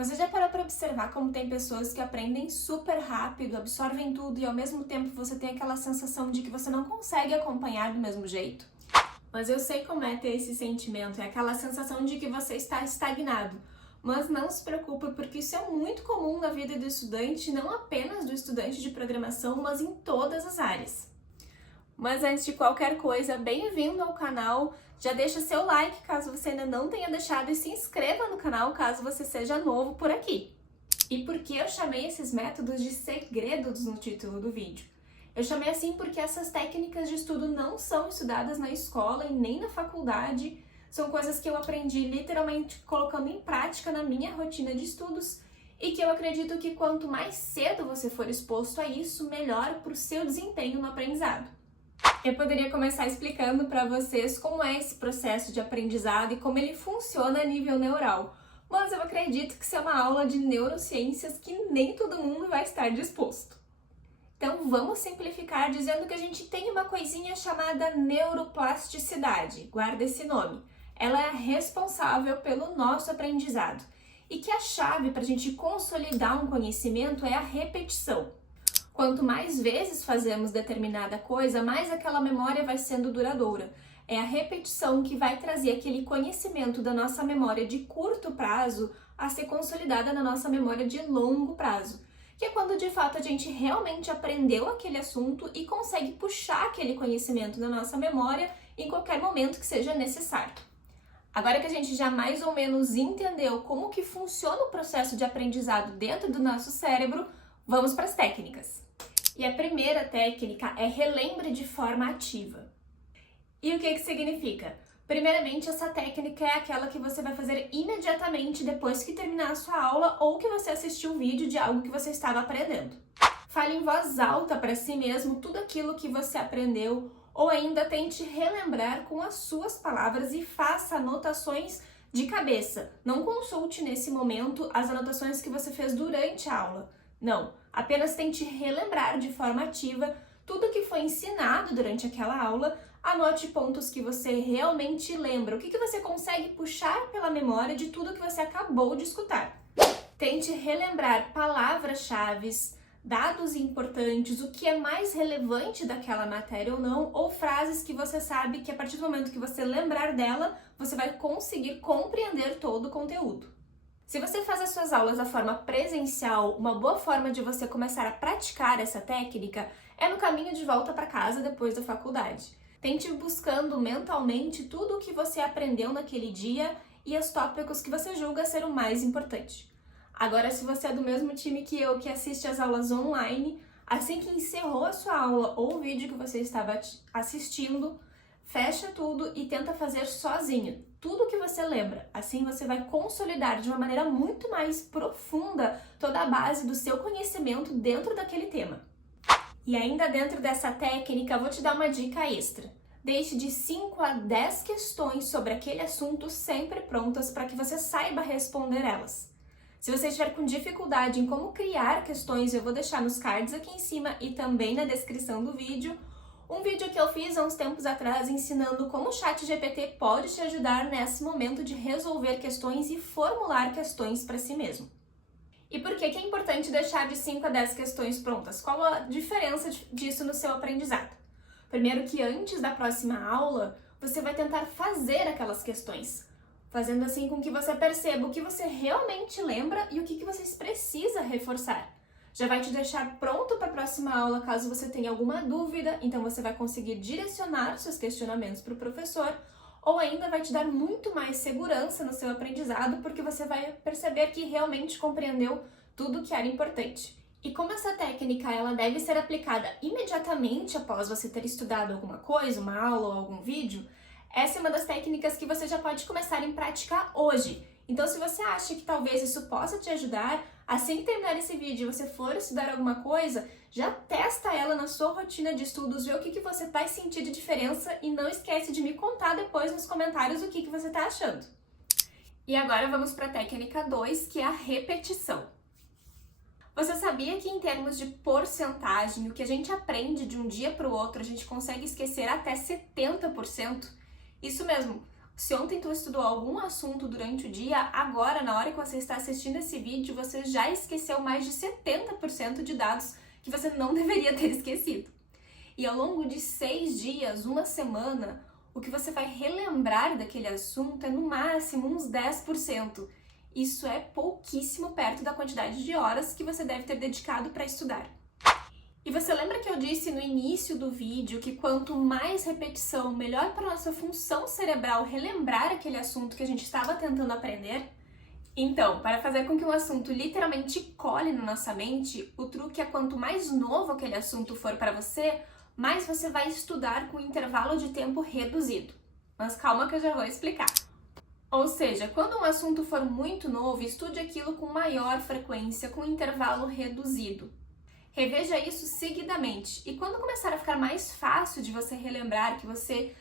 Você já parou para observar como tem pessoas que aprendem super rápido, absorvem tudo e ao mesmo tempo você tem aquela sensação de que você não consegue acompanhar do mesmo jeito? Mas eu sei como é ter esse sentimento, é aquela sensação de que você está estagnado. Mas não se preocupe, porque isso é muito comum na vida do estudante, não apenas do estudante de programação, mas em todas as áreas. Mas antes de qualquer coisa, bem-vindo ao canal, já deixa seu like caso você ainda não tenha deixado e se inscreva no canal caso você seja novo por aqui. E por que eu chamei esses métodos de segredos no título do vídeo? Eu chamei assim porque essas técnicas de estudo não são estudadas na escola e nem na faculdade, são coisas que eu aprendi literalmente colocando em prática na minha rotina de estudos e que eu acredito que quanto mais cedo você for exposto a isso, melhor para o seu desempenho no aprendizado. Eu poderia começar explicando para vocês como é esse processo de aprendizado e como ele funciona a nível neural, mas eu acredito que isso é uma aula de neurociências que nem todo mundo vai estar disposto. Então vamos simplificar dizendo que a gente tem uma coisinha chamada neuroplasticidade, guarda esse nome. Ela é responsável pelo nosso aprendizado e que a chave para a gente consolidar um conhecimento é a repetição. Quanto mais vezes fazemos determinada coisa, mais aquela memória vai sendo duradoura. É a repetição que vai trazer aquele conhecimento da nossa memória de curto prazo a ser consolidada na nossa memória de longo prazo, que é quando de fato a gente realmente aprendeu aquele assunto e consegue puxar aquele conhecimento da nossa memória em qualquer momento que seja necessário. Agora que a gente já mais ou menos entendeu como que funciona o processo de aprendizado dentro do nosso cérebro, vamos para as técnicas. E a primeira técnica é relembre de forma ativa. E o que significa? Primeiramente, essa técnica é aquela que você vai fazer imediatamente depois que terminar a sua aula ou que você assistiu um vídeo de algo que você estava aprendendo. Fale em voz alta para si mesmo tudo aquilo que você aprendeu ou ainda tente relembrar com as suas palavras e faça anotações de cabeça. Não consulte nesse momento as anotações que você fez durante a aula. Não, apenas tente relembrar de forma ativa tudo que foi ensinado durante aquela aula, anote pontos que você realmente lembra, o que você consegue puxar pela memória de tudo que você acabou de escutar. Tente relembrar palavras-chave, dados importantes, o que é mais relevante daquela matéria ou não, ou frases que você sabe que a partir do momento que você lembrar dela, você vai conseguir compreender todo o conteúdo. Se você faz as suas aulas da forma presencial, uma boa forma de você começar a praticar essa técnica é no caminho de volta para casa depois da faculdade. Tente ir buscando mentalmente tudo o que você aprendeu naquele dia e os tópicos que você julga ser o mais importante. Agora, se você é do mesmo time que eu, que assiste às aulas online, assim que encerrou a sua aula ou o vídeo que você estava assistindo, fecha tudo e tenta fazer sozinho, tudo o que você lembra. Assim você vai consolidar de uma maneira muito mais profunda toda a base do seu conhecimento dentro daquele tema. E ainda dentro dessa técnica, eu vou te dar uma dica extra. Deixe de 5 a 10 questões sobre aquele assunto sempre prontas para que você saiba responder elas. Se você estiver com dificuldade em como criar questões, eu vou deixar nos cards aqui em cima e também na descrição do vídeo um vídeo que eu fiz há uns tempos atrás ensinando como o ChatGPT pode te ajudar nesse momento de resolver questões e formular questões para si mesmo. E por que é importante deixar de 5 a 10 questões prontas? Qual a diferença disso no seu aprendizado? Primeiro que antes da próxima aula, você vai tentar fazer aquelas questões, fazendo assim com que você perceba o que você realmente lembra e o que você precisa reforçar. Já vai te deixar pronto para a próxima aula caso você tenha alguma dúvida, então você vai conseguir direcionar seus questionamentos para o professor, ou ainda vai te dar muito mais segurança no seu aprendizado, porque você vai perceber que realmente compreendeu tudo que era importante. E como essa técnica ela deve ser aplicada imediatamente após você ter estudado alguma coisa, uma aula ou algum vídeo, essa é uma das técnicas que você já pode começar a praticar hoje. Então, se você acha que talvez isso possa te ajudar, assim que terminar esse vídeo e você for estudar alguma coisa, já testa ela na sua rotina de estudos, vê o que você vai sentir de diferença e não esquece de me contar depois nos comentários o que você está achando. E agora vamos para a técnica 2, que é a repetição. Você sabia que em termos de porcentagem, o que a gente aprende de um dia para o outro, a gente consegue esquecer até 70%? Isso mesmo, Se ontem tu estudou algum assunto durante o dia, agora, na hora que você está assistindo esse vídeo, você já esqueceu mais de 70% de dados que você não deveria ter esquecido. E ao longo de 6 dias, uma semana, o que você vai relembrar daquele assunto é no máximo uns 10%. Isso é pouquíssimo perto da quantidade de horas que você deve ter dedicado para estudar. E você lembra que eu disse no início do vídeo que quanto mais repetição, melhor para a nossa função cerebral relembrar aquele assunto que a gente estava tentando aprender? Então, para fazer com que um assunto literalmente cole na nossa mente, o truque é quanto mais novo aquele assunto for para você, mais você vai estudar com um intervalo de tempo reduzido. Mas calma que eu já vou explicar. Ou seja, quando um assunto for muito novo, estude aquilo com maior frequência, com um intervalo reduzido. Reveja isso seguidamente. E quando começar a ficar mais fácil de você relembrar, que você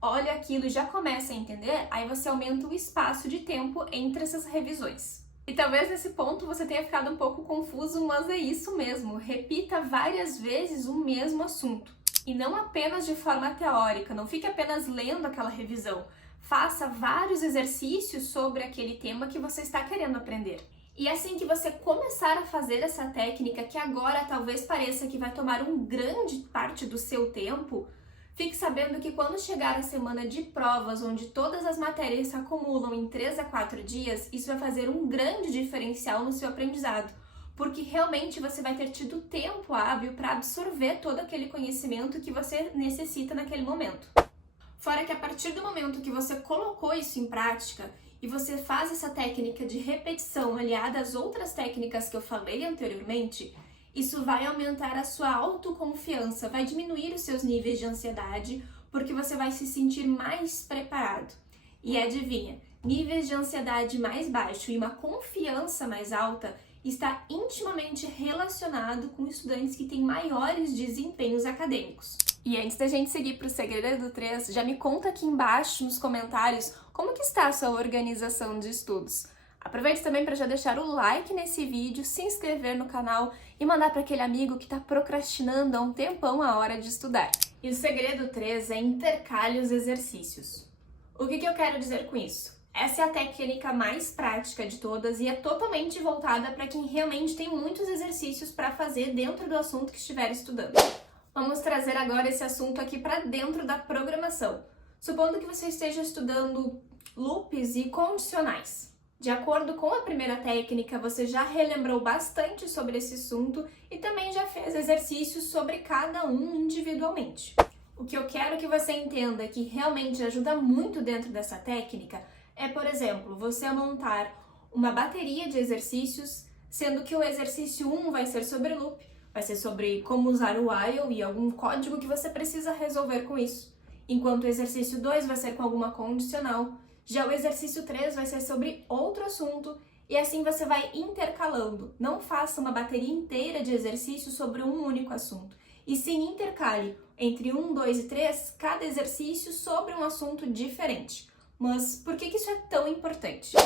olha aquilo e já começa a entender, aí você aumenta o espaço de tempo entre essas revisões. E talvez nesse ponto você tenha ficado um pouco confuso, mas é isso mesmo. Repita várias vezes o mesmo assunto. E não apenas de forma teórica, não fique apenas lendo aquela revisão. Faça vários exercícios sobre aquele tema que você está querendo aprender. E assim que você começar a fazer essa técnica, que agora talvez pareça que vai tomar uma grande parte do seu tempo, fique sabendo que quando chegar a semana de provas, onde todas as matérias se acumulam em 3 a 4 dias, isso vai fazer um grande diferencial no seu aprendizado, porque realmente você vai ter tido tempo hábil para absorver todo aquele conhecimento que você necessita naquele momento. Fora que a partir do momento que você colocou isso em prática, e você faz essa técnica de repetição aliada às outras técnicas que eu falei anteriormente, isso vai aumentar a sua autoconfiança, vai diminuir os seus níveis de ansiedade, porque você vai se sentir mais preparado. E adivinha, níveis de ansiedade mais baixo e uma confiança mais alta está intimamente relacionado com estudantes que têm maiores desempenhos acadêmicos. E antes da gente seguir para o segredo 3, já me conta aqui embaixo nos comentários como que está a sua organização de estudos. Aproveite também para já deixar o like nesse vídeo, se inscrever no canal e mandar para aquele amigo que está procrastinando há um tempão a hora de estudar. E o segredo 3 é intercale os exercícios. O que eu quero dizer com isso? Essa é a técnica mais prática de todas e é totalmente voltada para quem realmente tem muitos exercícios para fazer dentro do assunto que estiver estudando. Vamos trazer agora esse assunto aqui para dentro da programação. Supondo que você esteja estudando loops e condicionais. De acordo com a primeira técnica, você já relembrou bastante sobre esse assunto e também já fez exercícios sobre cada um individualmente. O que eu quero que você entenda que realmente ajuda muito dentro dessa técnica é, por exemplo, você montar uma bateria de exercícios, sendo que o exercício 1 vai ser sobre loop, vai ser sobre como usar o while e algum código que você precisa resolver com isso. Enquanto o exercício 2 vai ser com alguma condicional, já o exercício 3 vai ser sobre outro assunto e assim você vai intercalando. Não faça uma bateria inteira de exercícios sobre um único assunto, e sim intercale entre 1, 2 e 3 cada exercício sobre um assunto diferente. Mas por que isso é tão importante?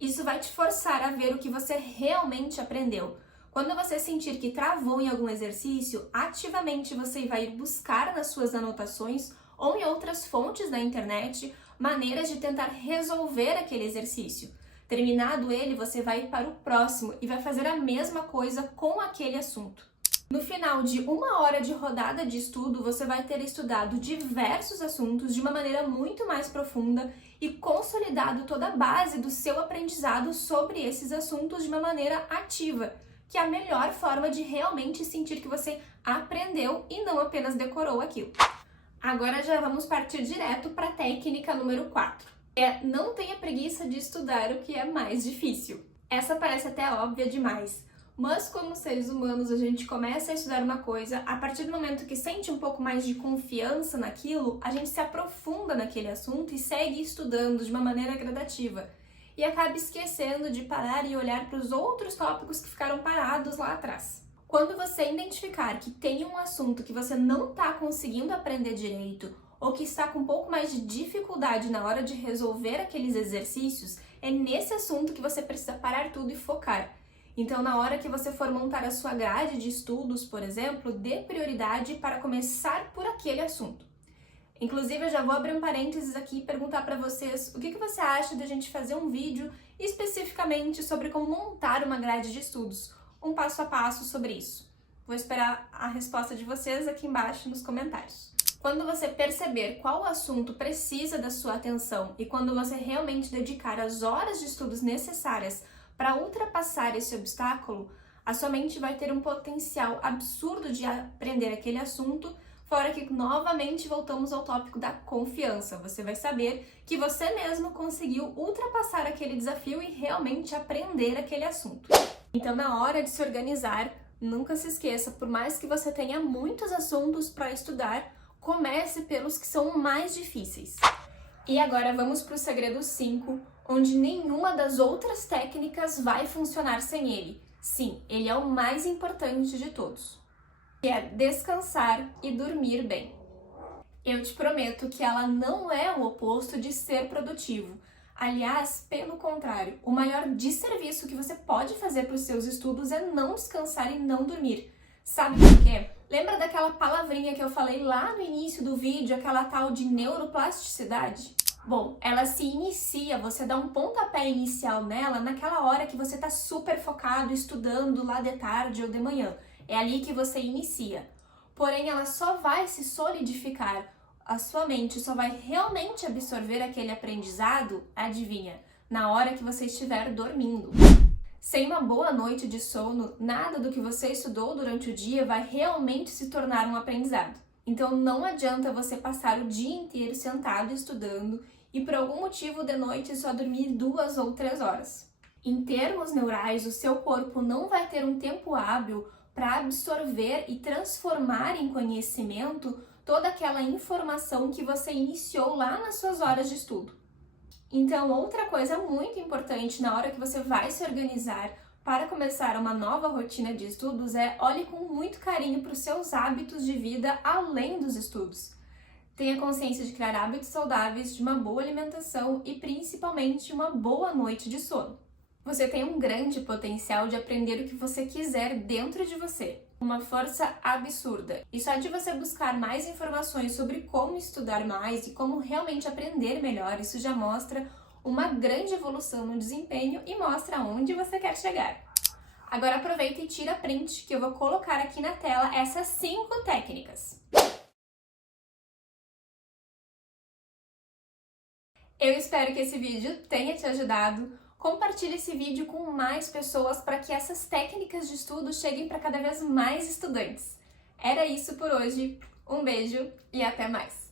Isso vai te forçar a ver o que você realmente aprendeu. Quando você sentir que travou em algum exercício, ativamente você vai ir buscar nas suas anotações ou em outras fontes da internet maneiras de tentar resolver aquele exercício. Terminado ele, você vai para o próximo e vai fazer a mesma coisa com aquele assunto. No final de 1 hora de rodada de estudo, você vai ter estudado diversos assuntos de uma maneira muito mais profunda e consolidado toda a base do seu aprendizado sobre esses assuntos de uma maneira ativa, que é a melhor forma de realmente sentir que você aprendeu e não apenas decorou aquilo. Agora já vamos partir direto para a técnica número 4. Não tenha preguiça de estudar o que é mais difícil. Essa parece até óbvia demais, mas como seres humanos a gente começa a estudar uma coisa, a partir do momento que sente um pouco mais de confiança naquilo, a gente se aprofunda naquele assunto e segue estudando de uma maneira gradativa. E acaba esquecendo de parar e olhar para os outros tópicos que ficaram parados lá atrás. Quando você identificar que tem um assunto que você não está conseguindo aprender direito ou que está com um pouco mais de dificuldade na hora de resolver aqueles exercícios, é nesse assunto que você precisa parar tudo e focar. Então, na hora que você for montar a sua grade de estudos, por exemplo, dê prioridade para começar por aquele assunto. Inclusive, eu já vou abrir um parênteses aqui e perguntar para vocês o que você acha de a gente fazer um vídeo especificamente sobre como montar uma grade de estudos, um passo a passo sobre isso. Vou esperar a resposta de vocês aqui embaixo nos comentários. Quando você perceber qual assunto precisa da sua atenção e quando você realmente dedicar as horas de estudos necessárias para ultrapassar esse obstáculo, a sua mente vai ter um potencial absurdo de aprender aquele assunto, fora que novamente voltamos ao tópico da confiança. Você vai saber que você mesmo conseguiu ultrapassar aquele desafio e realmente aprender aquele assunto. Então, na hora de se organizar, nunca se esqueça, por mais que você tenha muitos assuntos para estudar, comece pelos que são mais difíceis. E agora vamos para o segredo 5, onde nenhuma das outras técnicas vai funcionar sem ele. Sim, ele é o mais importante de todos, que é descansar e dormir bem. Eu te prometo que ela não é o oposto de ser produtivo. Aliás, pelo contrário, o maior desserviço que você pode fazer para os seus estudos é não descansar e não dormir. Sabe por quê? Lembra daquela palavrinha que eu falei lá no início do vídeo, aquela tal de neuroplasticidade? Bom, ela se inicia, você dá um pontapé inicial nela naquela hora que você está super focado, estudando lá de tarde ou de manhã. É ali que você inicia. Porém, ela só vai se solidificar, a sua mente só vai realmente absorver aquele aprendizado, adivinha, na hora que você estiver dormindo. Sem uma boa noite de sono, nada do que você estudou durante o dia vai realmente se tornar um aprendizado. Então não adianta você passar o dia inteiro sentado estudando e por algum motivo de noite só dormir 2 ou 3 horas. Em termos neurais, o seu corpo não vai ter um tempo hábil para absorver e transformar em conhecimento toda aquela informação que você iniciou lá nas suas horas de estudo. Então, outra coisa muito importante na hora que você vai se organizar para começar uma nova rotina de estudos é olhe com muito carinho para os seus hábitos de vida além dos estudos. Tenha consciência de criar hábitos saudáveis, de uma boa alimentação e principalmente uma boa noite de sono. Você tem um grande potencial de aprender o que você quiser dentro de você. Uma força absurda. E só de você buscar mais informações sobre como estudar mais e como realmente aprender melhor, isso já mostra uma grande evolução no desempenho e mostra aonde você quer chegar. Agora aproveita e tira print que eu vou colocar aqui na tela essas 5 técnicas. Eu espero que esse vídeo tenha te ajudado. Compartilhe esse vídeo com mais pessoas para que essas técnicas de estudo cheguem para cada vez mais estudantes. Era isso por hoje, um beijo e até mais!